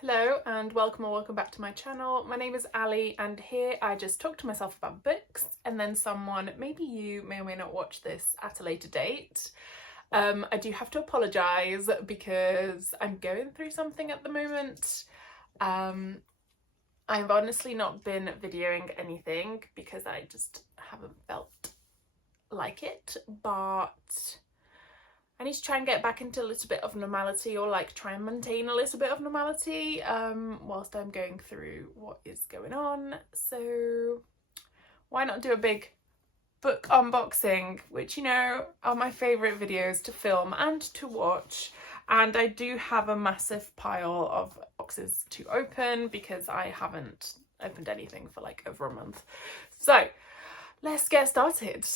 Hello and welcome or welcome back to my channel. My name is Ali and here I just talk to myself about books and then someone, maybe you may or may not watch this at a later date. I do have to apologise because I'm going through something at the moment. I've honestly not been videoing anything because I just haven't felt like it, but I need to try and get back into a little bit of normality, or like try and maintain a little bit of normality whilst I'm going through what is going on. So why not do a big book unboxing, which, you know, are my favourite videos to film and to watch. And I do have a massive pile of boxes to open because I haven't opened anything for like over a month. So let's get started.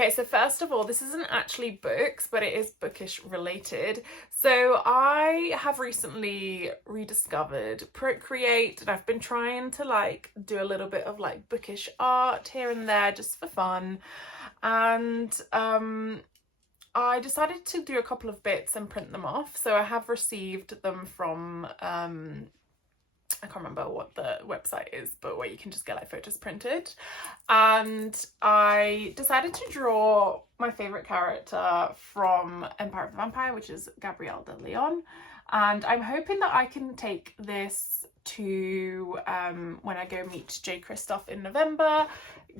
Okay, so first of all, this isn't actually books, but it is bookish related. So I have recently rediscovered Procreate, and I've been trying to like do a little bit of like bookish art here and there just for fun. And I decided to do a couple of bits and print them off. So I have received them from I can't remember what the website is, but where you can just get like photos printed. And I decided to draw my favourite character from Empire of the Vampire, which is Gabrielle de Leon. And I'm hoping that I can take this to when I go meet Jay Kristoff in November,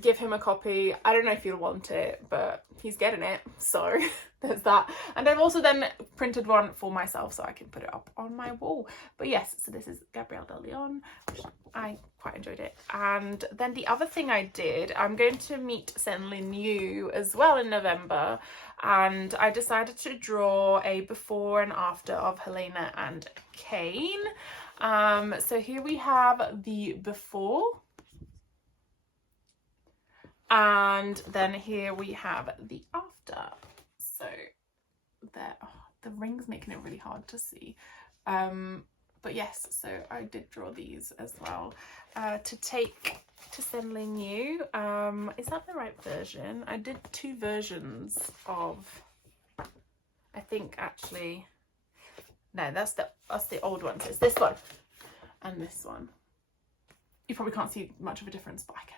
give him a copy. I don't know if he'll want it, but he's getting it, so there's that. And I've also then printed one for myself so I can put it up on my wall. But yes, so this is Gabrielle de Leon, which I quite enjoyed it. And then the other thing I did, I'm going to meet Senlin Yu as well in November, and I decided to draw a before and after of Helena and Kane. So here we have the before, and then here we have the after. So there, oh, the ring's making it really hard to see. But yes, so I did draw these as well to take to Senlin Yu. Is that the right version? I did two versions of, I think actually, no, that's the old one. So it's this one and this one. You probably can't see much of a difference, but I can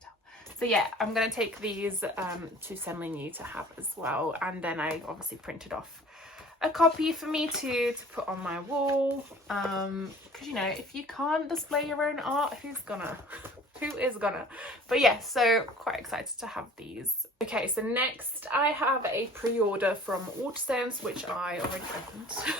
tell. So yeah, I'm going to take these to Senlin Yu to have as well. And then I obviously printed off a copy for me to put on my wall. Because, you know, if you can't display your own art, who's gonna? Who is gonna? But yeah, so quite excited to have these. Okay, so next I have a pre-order from Waterstones, which I already opened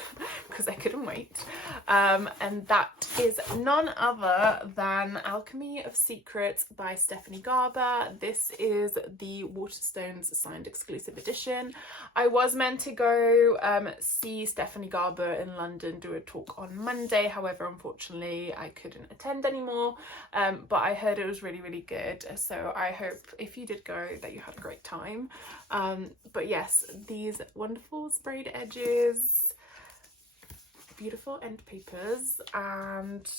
because I couldn't wait. And that is none other than Alchemy of Secrets by Stephanie Garber. This is the Waterstones signed exclusive edition. I was meant to go see Stephanie Garber in London, do a talk on Monday. However, unfortunately, I couldn't attend anymore. But I heard it was really, really good. So I hope if you did go that you had a great time. But yes, these wonderful sprayed edges, beautiful end papers, and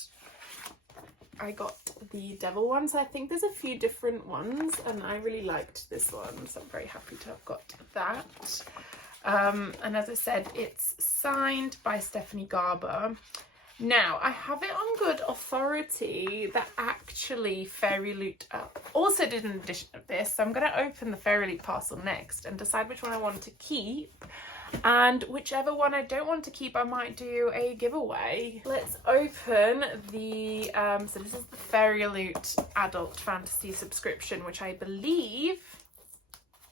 I got the devil one. So I think there's a few different ones and I really liked this one, so I'm very happy to have got that. And as I said, it's signed by Stephanie Garber. Now, I have it on good authority that actually Fairy Loot also did an edition of this. So I'm going to open the Fairy Loot parcel next and decide which one I want to keep. And whichever one I don't want to keep, I might do a giveaway. Let's open the, so this is the Fairy Loot Adult Fantasy subscription, which I believe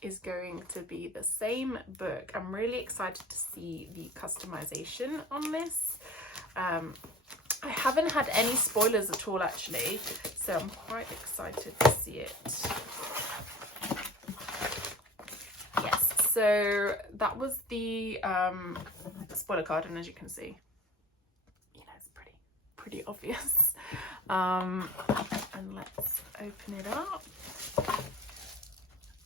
is going to be the same book. I'm really excited to see the customization on this. I haven't had any spoilers at all actually, so I'm quite excited to see it. Yes, so that was the spoiler card, and as you can see, you know, it's pretty obvious. And let's open it up.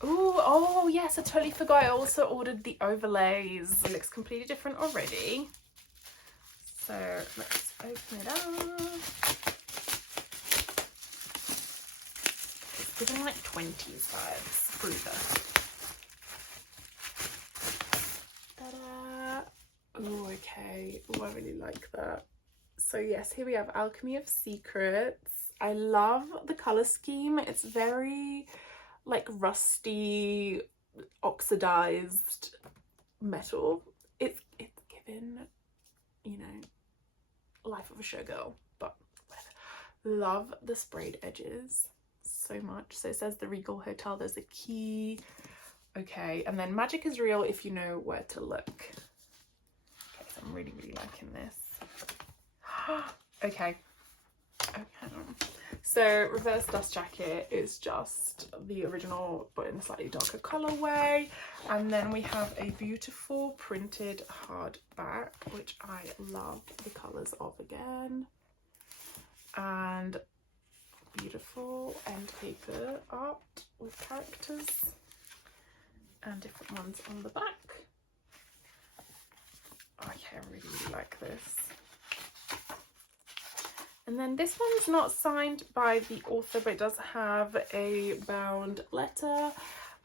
Ooh, oh yes, I totally forgot I also ordered the overlays. It looks completely different already. So let's open it up. It's giving like 20s vibes through this. Oh, I really like that. So yes, here we have Alchemy of Secrets. I love the colour scheme. It's very like rusty, oxidized metal. It's given, you know, life of a showgirl, but whatever. Love the sprayed edges so much. So it says the Regal Hotel, there's a key. Okay, and then magic is real if you know where to look. Okay, so I'm really liking this. Okay. So reverse dust jacket is just the original but in a slightly darker colorway, and then we have a beautiful printed hardback, which I love the colors of again, and beautiful end paper art with characters and different ones on the back. Okay, I really like this. And then this one's not signed by the author, but it does have a bound letter.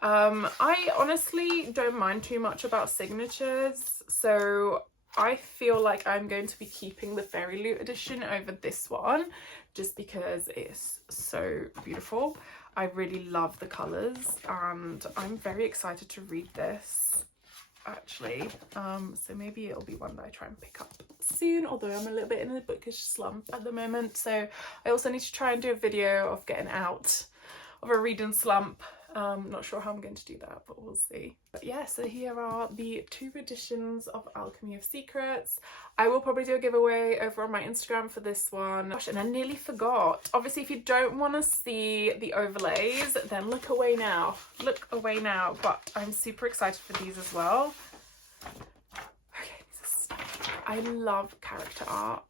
I honestly don't mind too much about signatures, so I feel like I'm going to be keeping the Fairy Loot edition over this one, just because it's so beautiful. I really love the colours, and I'm very excited to read this, actually. So maybe it'll be one that I try and pick up soon, although I'm a little bit in a bookish slump at the moment, so I also need to try and do a video of getting out of a reading slump. Not sure how I'm going to do that, but we'll see. But yeah, so here are the 2 editions of Alchemy of Secrets. I will probably do a giveaway over on my Instagram for this one. Gosh, and I nearly forgot. Obviously, if you don't want to see the overlays, then look away now. Look away now. But I'm super excited for these as well. Okay, I love character art.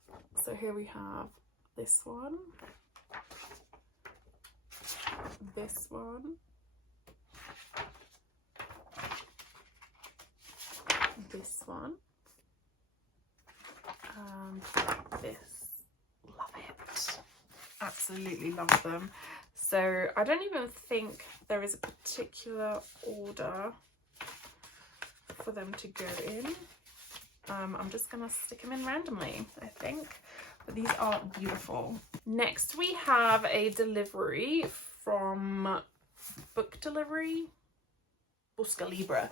So here we have this one. This one. This one, and this. Love it, absolutely love them. So I don't even think there is a particular order for them to go in. I'm just gonna stick them in randomly, I think, but these are beautiful. Next we have a delivery from Book Delivery, Busca Libre.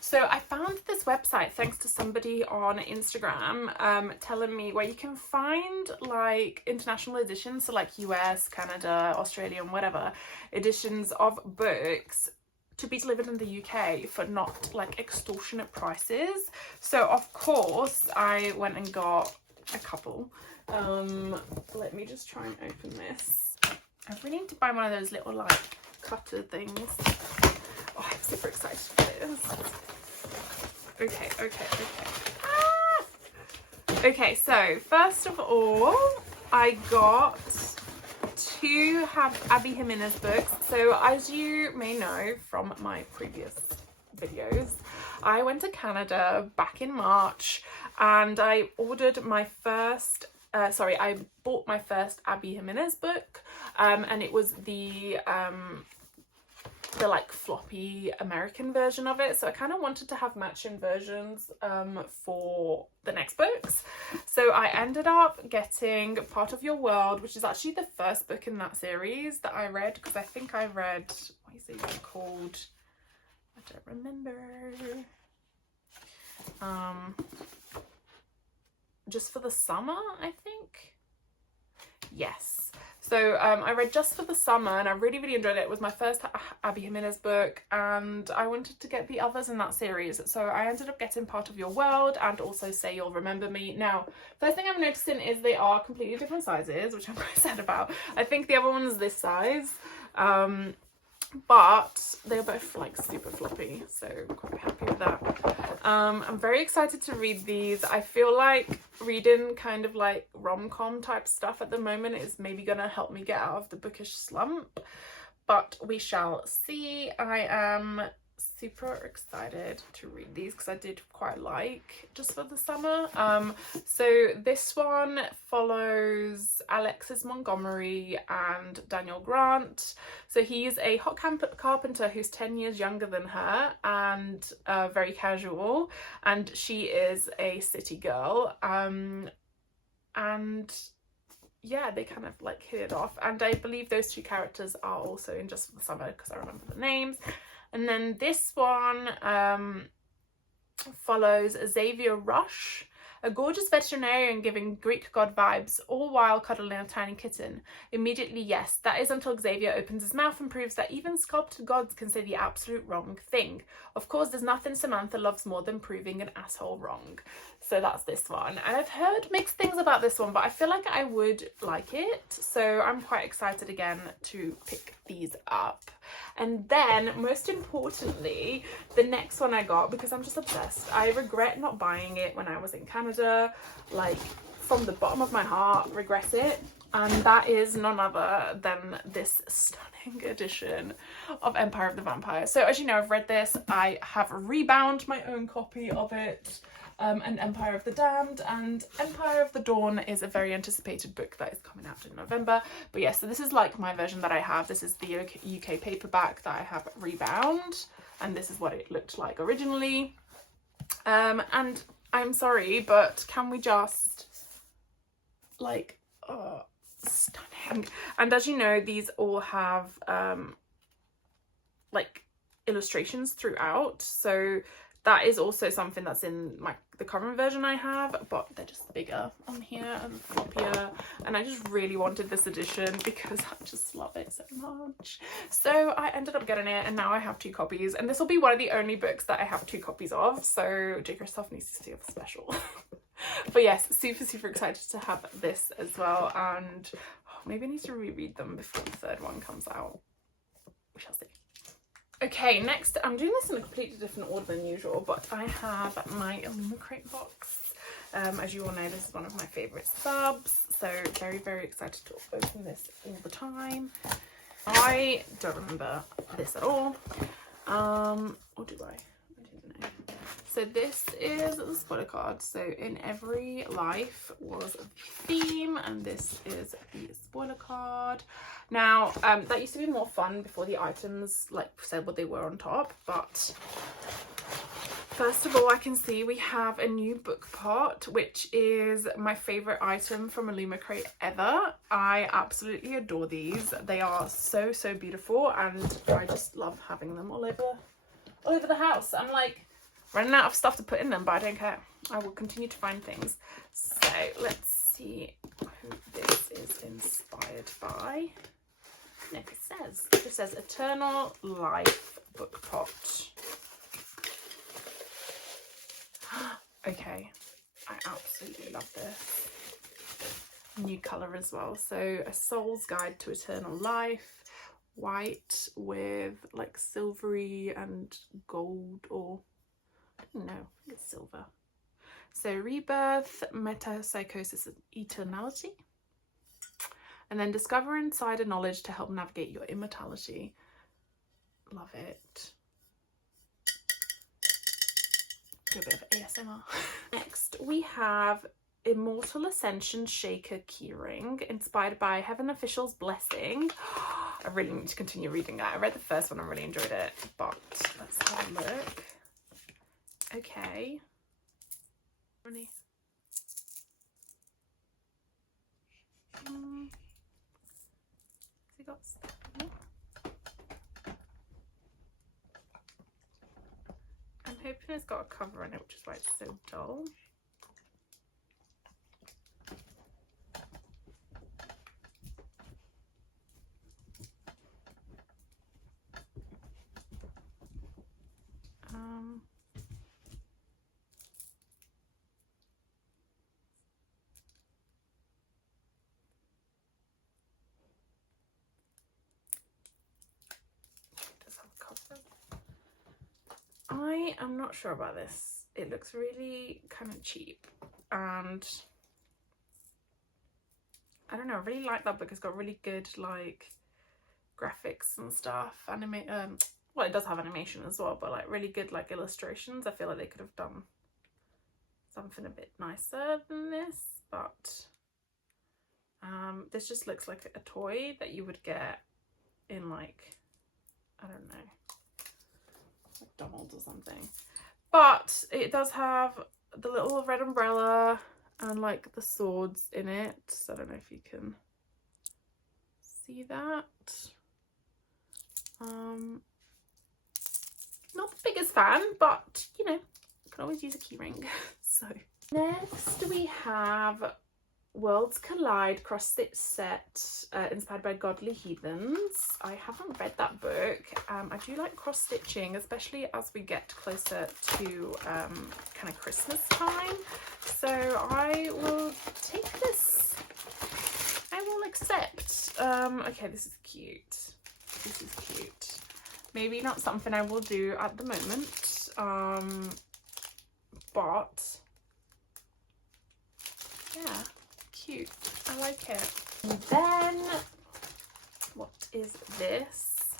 So I found this website thanks to somebody on Instagram telling me where you can find like international editions, so like US, Canada, Australia and whatever editions of books to be delivered in the UK for not like extortionate prices. So of course I went and got a couple. Let me just try and open this. I really need to buy one of those little like cutter things. Oh, I'm super excited for this. Okay. Okay, so first of all, I got 2 Abby Jimenez books. So as you may know from my previous videos, I went to Canada back in March and I ordered my first I bought my first Abby Jimenez book, and it was the like floppy American version of it, so I kind of wanted to have matching versions for the next books. So I ended up getting Part of Your World, which is actually the first book in that series that I read, because I think I read, what is it even called? I don't remember. Just for the Summer, I think. Yes. So I read Just for the Summer and I really enjoyed it. It was my first Abby Jimenez book and I wanted to get the others in that series. So I ended up getting Part of Your World and also Say You'll Remember Me. Now, first thing I'm noticing is they are completely different sizes, which I'm very sad about. I think the other one is this size, but they're both like super floppy, so I'm quite happy with that. I'm very excited to read these. I feel like reading kind of like rom-com type stuff at the moment is maybe gonna help me get out of the bookish slump, but we shall see. I am super excited to read these because I did quite like just for the summer. So this one follows Alexis Montgomery and Daniel Grant. So he's a hot carpenter who's 10 years younger than her and very casual, and she is a city girl. And yeah, they kind of like hit it off, and I believe those two characters are also in Just for the Summer because I remember the names. And then this one follows Xavier Rush, a gorgeous veterinarian giving Greek god vibes, all while cuddling a tiny kitten. Immediately, yes, that is until Xavier opens his mouth and proves that even sculpted gods can say the absolute wrong thing. Of course, there's nothing Samantha loves more than proving an asshole wrong. So that's this one. And I've heard mixed things about this one, but I feel like I would like it. So I'm quite excited again to pick these up. And then, most importantly, the next one I got, because I'm just obsessed. I regret not buying it when I was in Canada. Like, from the bottom of my heart, regret it. And that is none other than this stunning edition of Empire of the Vampire. So as you know, I've read this. I have rebound my own copy of it. And Empire of the Damned and Empire of the Dawn is a very anticipated book that is coming out in November. But yeah, so this is like my version that I have. This is the UK paperback that I have rebound, and this is what it looked like originally. And I'm sorry, but can we just like, oh, stunning. And as you know, these all have like illustrations throughout, so that is also something that's in the current version I have, but they're just bigger on here and floppier, and I just really wanted this edition because I just love it so much. So I ended up getting it, and now I have 2 copies, and this will be one of the only books that I have 2 copies of, so J. Kristoff needs to feel special. But yes, super excited to have this as well, and maybe I need to reread them before the 3rd one comes out. We shall see. Okay, next, I'm doing this in a completely different order than usual, but I have my Illumicrate box. As you all know, this is one of my favourite subs, so very excited to open this all the time. I don't remember this at all, or do I? I don't know. So this is the spoiler card. So in every life was a theme, and this is the spoiler card. Now, that used to be more fun before the items like said what they were on top, but first of all, I can see we have a new book pot, which is my favorite item from Illumicrate ever. I absolutely adore these. They are so beautiful, and I just love having them all over the house. I'm like running out of stuff to put in them, but I don't care. I will continue to find things. So let's see who this is inspired by. It says Eternal Life Book Pot. Okay, I absolutely love this. New colour as well. So A Soul's Guide to Eternal Life, white with like silvery and gold, or I don't know, I think it's silver. So Rebirth, Metapsychosis and Eternality. And then Discover Insider Knowledge to help navigate your immortality. Love it. Do a bit of ASMR. Next, we have Immortal Ascension Shaker Keyring, inspired by Heaven Official's Blessing. I really need to continue reading that. I read the first one and really enjoyed it, but let's have a look. Okay. Really? Has he got stuff in it? I'm hoping it's got a cover on it, which is why it's so dull. I am not sure about this. It looks really kind of cheap, and I don't know, I really like that book. It's got really good like graphics and stuff, well, it does have animation as well, but like really good like illustrations. I feel like they could have done something a bit nicer than this, but this just looks like a toy that you would get in like, I don't know, McDonald's or something. But it does have the little red umbrella and like the swords in it. So I don't know if you can see that. Not the biggest fan, but you know, you can always use a keyring. So next we have Worlds Collide cross stitch set, inspired by Godly Heathens. I haven't read that book. I do like cross stitching, especially as we get closer to kind of Christmas time. So I will take this. I will accept. Okay, this is cute. This is cute. Maybe not something I will do at the moment, but yeah, cute. I like it. And then, what is this?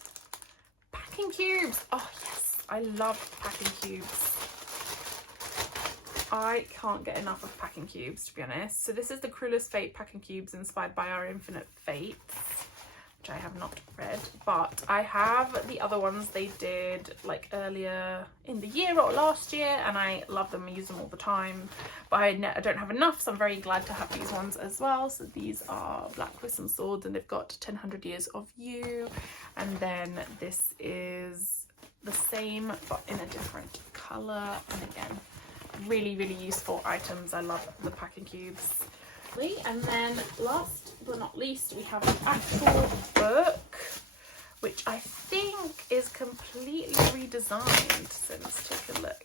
Packing cubes. Oh yes, I love packing cubes. I can't get enough of packing cubes, to be honest. So this is the Cruelest Fate packing cubes inspired by Our Infinite Fates, which I have not read, but I have the other ones they did like earlier in the year or last year, and I love them. I use them all the time, but I don't have enough, so I'm very glad to have these ones as well. So these are Black with Some Swords, and they've got 1000 Years of You, and then this is the same but in a different colour, and again, really useful items. I love the packing cubes. And then last but not least, we have the actual book, which I think is completely redesigned. So let's take a look.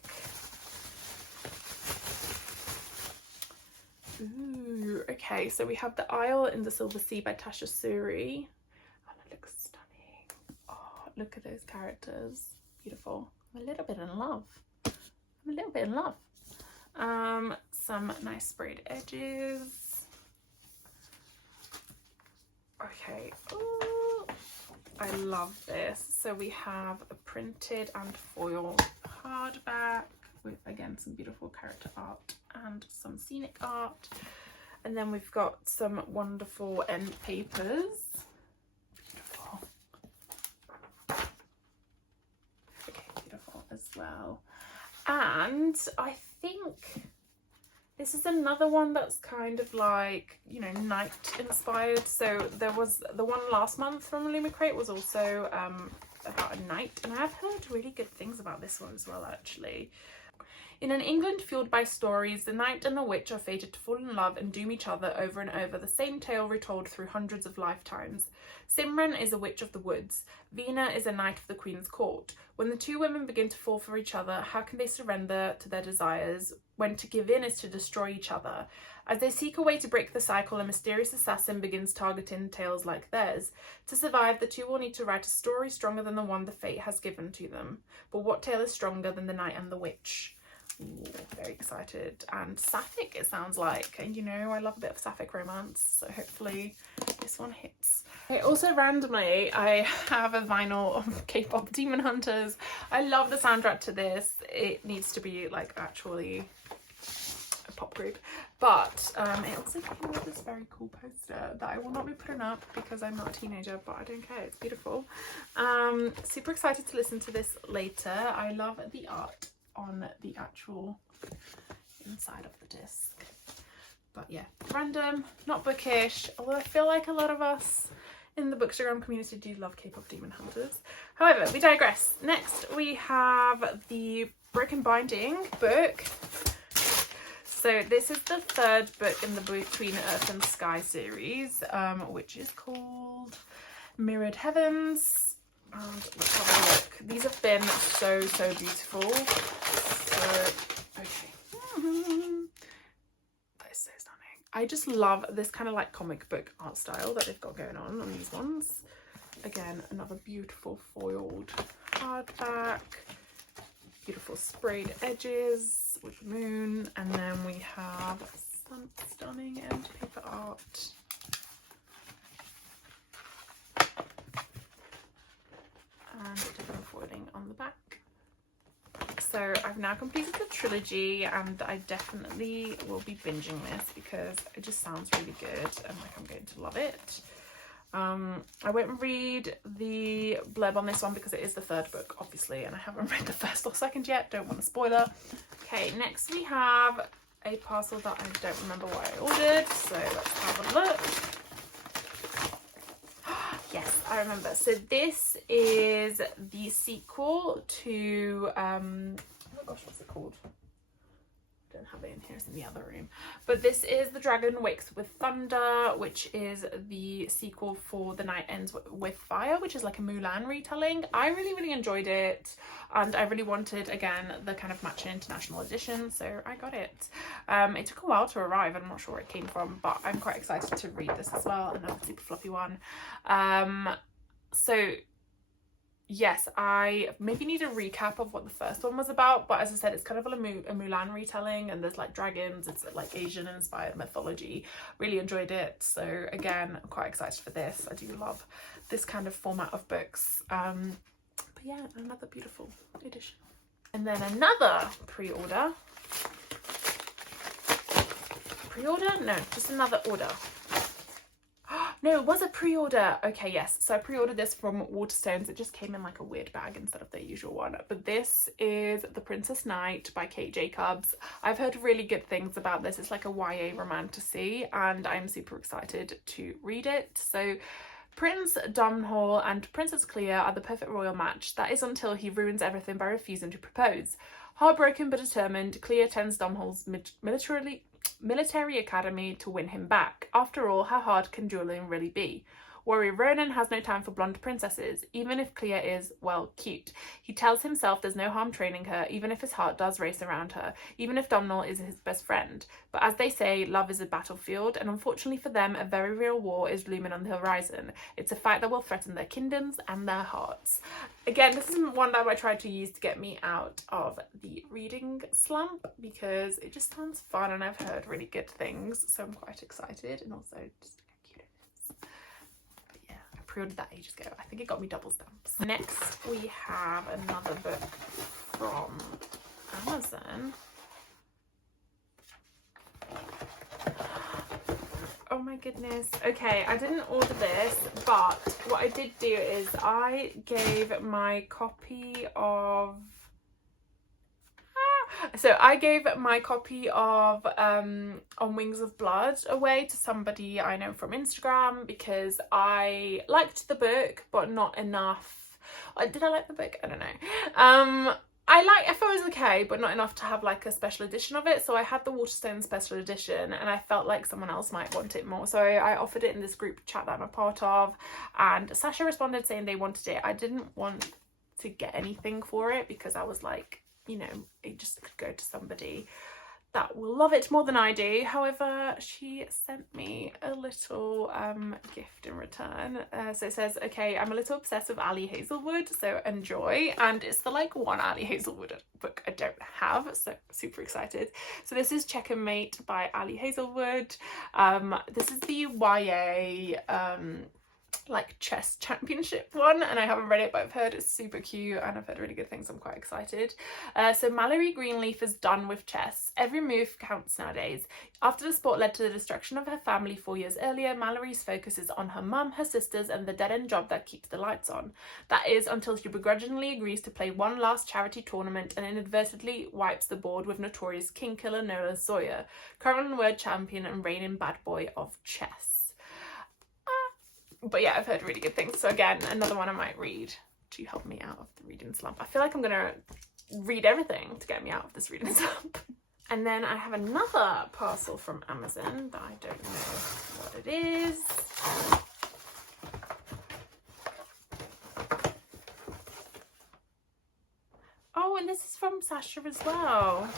Ooh, okay, so we have The Isle in the Silver Sea by Tasha Suri. Oh, that looks stunning. Oh, look at those characters. Beautiful. I'm a little bit in love. I'm a little bit in love. Some nice sprayed edges. Okay, oh, I love this. So we have a printed and foiled hardback with, again, some beautiful character art and some scenic art. And then we've got some wonderful end papers. Beautiful. Okay, beautiful as well. And I think this is another one that's kind of like, you know, night inspired. So there was the one last month from Luma Crate was also about a knight, and I've heard really good things about this one as well, actually. In an England fueled by stories, the knight and the witch are fated to fall in love and doom each other over and over, the same tale retold through hundreds of lifetimes. Simran is a witch of the woods. Veena is a knight of the Queen's court. When the two women begin to fall for each other, how can they surrender to their desires when to give in is to destroy each other? As they seek a way to break the cycle, a mysterious assassin begins targeting tales like theirs. To survive, the two will need to write a story stronger than the one the fate has given to them. But what tale is stronger than the knight and the witch? Ooh, very excited. And sapphic, it sounds like, and you know I love a bit of sapphic romance, so hopefully this one hits. Okay, also randomly I have a vinyl of K-pop Demon Hunters. I love the soundtrack to this. It needs to be like actually a pop group, but it also came with this very cool poster that I will not be putting up because I'm not a teenager, but I don't care, it's beautiful. Super excited to listen to this later. I love the art on the actual inside of the disc, but yeah, random, not bookish, although I feel like a lot of us in the Bookstagram community do love K-pop Demon Hunters. However, we digress. Next we have the Broken Binding book. So this is the third book in the Between Earth and Sky series, which is called Mirrored Heavens. And let's have a look. These have been so beautiful. So, okay. That is so stunning. I just love this kind of like comic book art style that they've got going on these ones. Again, another beautiful foiled hardback. Beautiful sprayed edges with moon. And then we have some stunning end paper art. And different foiling on the back. So I've now completed the trilogy, and I definitely will be binging this because it just sounds really good and like I'm going to love it. I won't read the blurb on this one because it is the third book, obviously, and I haven't read the first or second yet. Don't want a spoiler. Okay, next we have a parcel that I don't remember what I ordered, so let's have a look. Yes, I remember. So this is the sequel to oh my gosh, what's it called? I don't have it in here, it's in the other room. But this is The Dragon Wakes with Thunder, which is the sequel for The Night Ends with Fire, which is like a Mulan retelling. I really enjoyed it, and I really wanted, again, the kind of matching international edition, so I got it. It took a while to arrive. I'm not sure where it came from, but I'm quite excited to read this as well, another super fluffy one. So yes, I maybe need a recap of what the first one was about, but as I said, it's kind of a Mulan retelling, and there's like dragons, it's like Asian inspired mythology. Really enjoyed it, so again, I'm quite excited for this. I do love this kind of format of books. But yeah, another beautiful edition. And then another pre-order. Pre-order? No, just another order. No, it was a pre-order. Okay, yes. So I pre-ordered this from Waterstones. It just came in like a weird bag instead of the usual one. But this is The Princess Knight by Kate Jacobs. I've heard really good things about this. It's like a YA romantasy, and I'm super excited to read it. So Prince Domhnall and Princess Clea are the perfect royal match. That is until he ruins everything by refusing to propose. Heartbroken but determined, Clea attends Domhnall's military academy to win him back. After all, how hard can dueling really be? Warrior Ronan has no time for blonde princesses, even if Clea is, well, cute. He tells himself there's no harm training her, even if his heart does race around her, even if Domhnall is his best friend. But as they say, love is a battlefield, and unfortunately for them, a very real war is looming on the horizon. It's a fight that will threaten their kingdoms and their hearts. Again, this is one that I tried to use to get me out of the reading slump, because it just sounds fun and I've heard really good things, so I'm quite excited, and also just pre-ordered that ages ago. I think it got me double stamps. Next we have another book from Amazon. Oh my goodness. Okay, I didn't order this, but what I did do is I gave my copy of On Wings of Blood away to somebody I know from Instagram, because I liked the book but not enough. Did I like the book? I don't know. I thought it was okay, but not enough to have like a special edition of it. So I had the Waterstone special edition, and I felt like someone else might want it more. So I offered it in this group chat that I'm a part of, and Sasha responded saying they wanted it. I didn't want to get anything for it because I was like, you know, it just could go to somebody that will love it more than I do. However, she sent me a little gift in return. So it says, okay, I'm a little obsessed with Ali Hazelwood, so enjoy. And it's the like one Ali Hazelwood book I don't have, so super excited. So this is Checkmate by Ali Hazelwood. This is the YA like chess championship one, and I haven't read it, but I've heard it's super cute and I've heard really good things. I'm quite excited. So Mallory Greenleaf is done with chess. Every move counts nowadays. After the sport led to the destruction of her family 4 years earlier, Mallory's focus is on her mum, her sisters, and the dead-end job that keeps the lights on. That is, until she begrudgingly agrees to play one last charity tournament and inadvertently wipes the board with notorious king killer Nola Sawyer, current world champion and reigning bad boy of chess. But yeah, I've heard really good things. So again, another one I might read to help me out of the reading slump. I feel like I'm gonna read everything to get me out of this reading slump. And then I have another parcel from Amazon, but I don't know what it is. Oh, and this is from Sasha as well.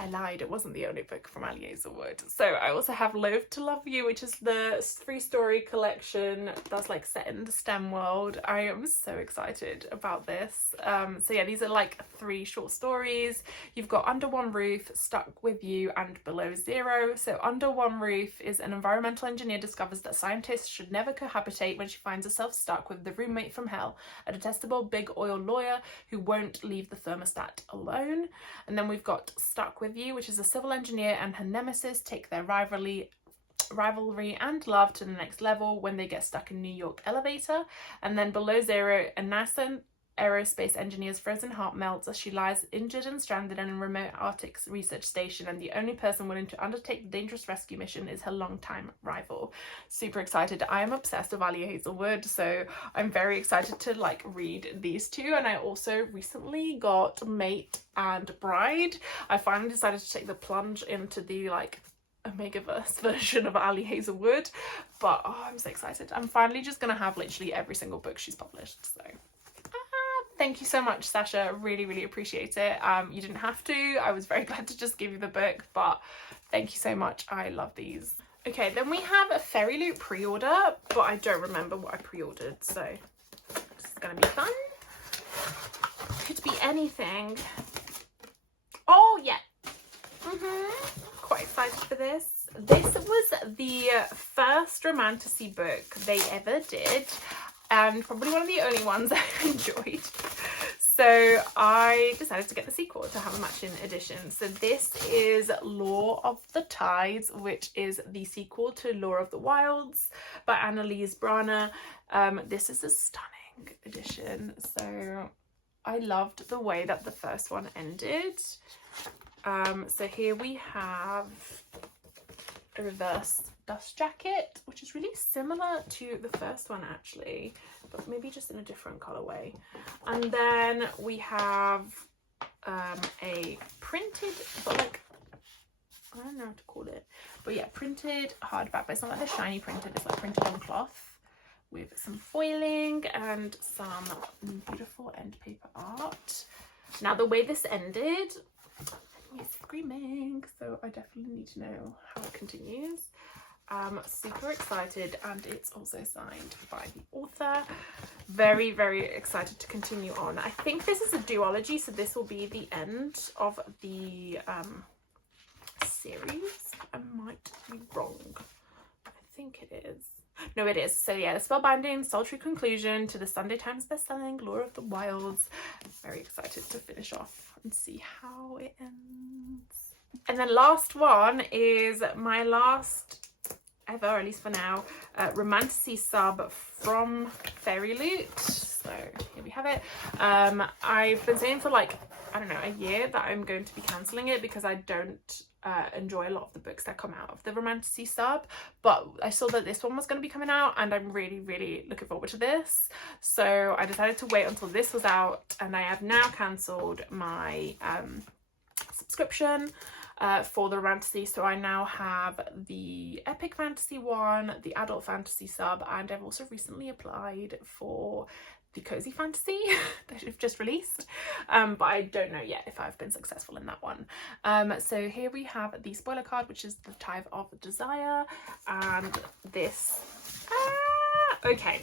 I lied, it wasn't the only book from Ali Hazelwood. So I also have Loathe to Love You, which is the 3-story collection that's like set in the STEM world. I am so excited about this. So yeah, these are like 3 short stories. You've got Under One Roof, Stuck With You, and Below Zero. So Under One Roof is an environmental engineer discovers that scientists should never cohabitate when she finds herself stuck with the roommate from hell, a detestable big oil lawyer who won't leave the thermostat alone. And then we've got Stuck With You, which is a civil engineer and her nemesis take their rivalry and love to the next level when they get stuck in New York elevator. And then Below Zero, a NASA aerospace engineer's frozen heart melts as she lies injured and stranded in a remote Arctic research station, and the only person willing to undertake the dangerous rescue mission is her longtime rival. Super excited. I am obsessed with Ali Hazelwood, so I'm very excited to like read these 2. And I also recently got Mate and Bride. I finally decided to take the plunge into the like Omegaverse version of Ali Hazelwood, but oh, I'm so excited. I'm finally just gonna have literally every single book she's published, so thank you so much, Sasha. Really, really appreciate it. You didn't have to. I was very glad to just give you the book, but thank you so much. I love these. Okay, then we have a Fairy Loot pre-order, but I don't remember what I pre-ordered, so this is gonna be fun. Could be anything. Oh, yeah. Quite excited for this. This was the first romantasy book they ever did, and probably one of the only ones I enjoyed. So I decided to get the sequel to have a matching edition. So this is Law of the Tides, which is the sequel to Law of the Wilds by Annalise Brana. This is a stunning edition. So I loved the way that the first one ended. So here we have a reverse dust jacket, which is really similar to the first one actually, but maybe just in a different colorway. And then we have a printed, but like, I don't know how to call it, but yeah, printed hardback, but it's not like the shiny printed, it's like printed on cloth with some foiling and some beautiful end paper art. Now the way this ended, he's screaming, so I definitely need to know how it continues. Super excited, and it's also signed by the author. Very, very excited to continue on. I think this is a duology, so this will be the end of the series. I might be wrong. I think it is. No, it is. So yeah, the spellbinding, sultry conclusion to the Sunday Times bestselling Law of the Wilds. Very excited to finish off and see how it ends. And then last one is my last ever, at least for now, romantasy sub from Fairy Loot. So here we have it. I've been saying for like, I don't know, a year that I'm going to be cancelling it because I don't enjoy a lot of the books that come out of the romantasy sub, but I saw that this one was going to be coming out and I'm really, really looking forward to this. So I decided to wait until this was out, and I have now cancelled my subscription for the romantasy. So I now have the epic fantasy one, the adult fantasy sub, and I've also recently applied for the cozy fantasy that they've just released, but I don't know yet if I've been successful in that one. So here we have the spoiler card, which is the Tithe of Desire, and this okay,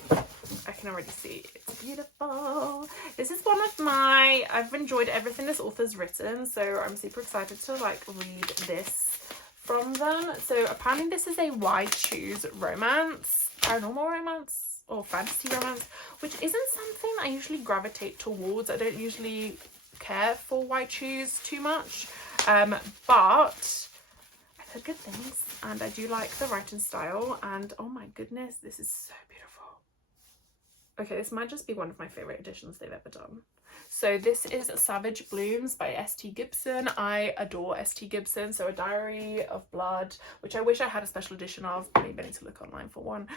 I can already see it's beautiful. This is one of my, I've enjoyed everything this author's written, so I'm super excited to like read this from them. So apparently this is a why choose romance, paranormal romance or fantasy romance, which isn't something I usually gravitate towards. I don't usually care for why choose too much, but I've heard good things and I do like the writing style, and oh my goodness, this is so beautiful. Okay, this might just be one of my favorite editions they've ever done. So this is Savage Blooms by S.T. Gibson. I adore S.T. Gibson. So A Diary of Blood, which I wish I had a special edition of, but maybe I need to look online for one.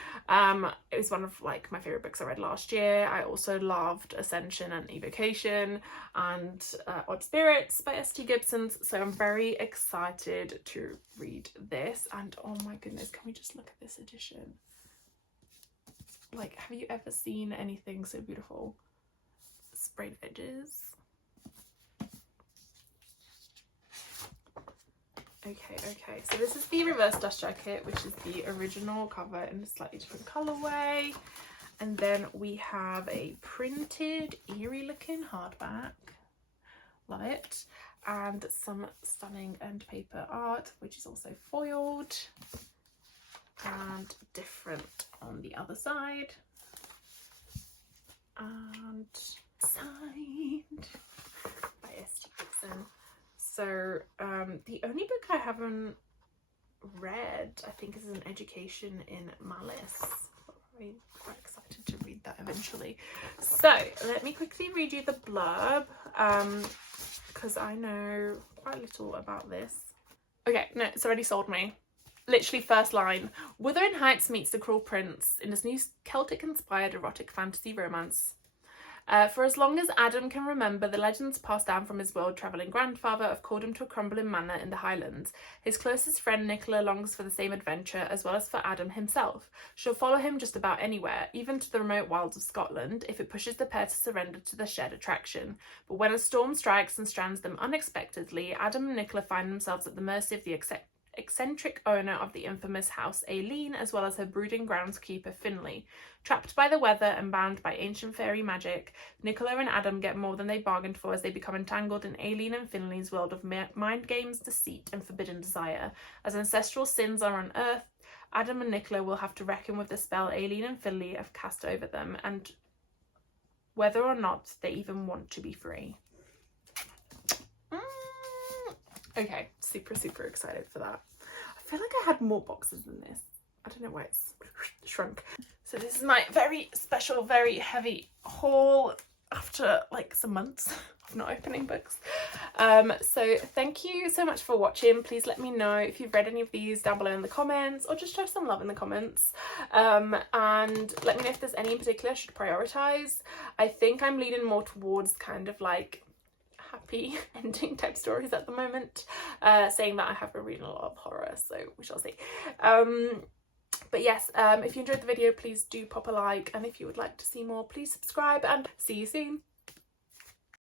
It was one of like my favorite books I read last year. I also loved Ascension and Evocation and Odd Spirits by S.T. Gibson. So I'm very excited to read this. And oh my goodness, can we just look at this edition? Like, have you ever seen anything so beautiful? Sprayed edges. Okay, so this is the reverse dust jacket, which is the original cover in a slightly different colorway. And then we have a printed, eerie looking hardback. Love it. And some stunning end paper art, which is also foiled and different on the other side. And signed by S.T. Gibson. So the only book I haven't read, I think, is An Education in Malice. I'm quite excited to read that eventually. So let me quickly read you the blurb, because I know quite little about this. Okay, no, it's already sold me. Literally first line. Wuthering Heights meets The Cruel Prince in this new Celtic-inspired erotic fantasy romance. For as long as Adam can remember, the legends passed down from his world-travelling grandfather have called him to a crumbling manor in the Highlands. His closest friend Nicola longs for the same adventure, as well as for Adam himself. She'll follow him just about anywhere, even to the remote wilds of Scotland, if it pushes the pair to surrender to their shared attraction. But when a storm strikes and strands them unexpectedly, Adam and Nicola find themselves at the mercy of the eccentric owner of the infamous house, Aileen, as well as her brooding groundskeeper, Finlay. Trapped by the weather and bound by ancient fairy magic, Nicola and Adam get more than they bargained for as they become entangled in Aileen and Finlay's world of mind games, deceit, and forbidden desire. As ancestral sins are unearthed, Adam and Nicola will have to reckon with the spell Aileen and Finlay have cast over them, and whether or not they even want to be free. Okay, super excited for that. I feel like I had more boxes than this. I don't know why it's shrunk. So this is my very special, very heavy haul after like some months of not opening books. So thank you so much for watching. Please let me know if you've read any of these down below in the comments, or just show some love in the comments. And let me know if there's any in particular I should prioritize. I think I'm leaning more towards kind of like happy ending type stories at the moment, saying that I have been reading a lot of horror, so we shall see. But yes, if you enjoyed the video, please do pop a like, and if you would like to see more, please subscribe, and see you soon.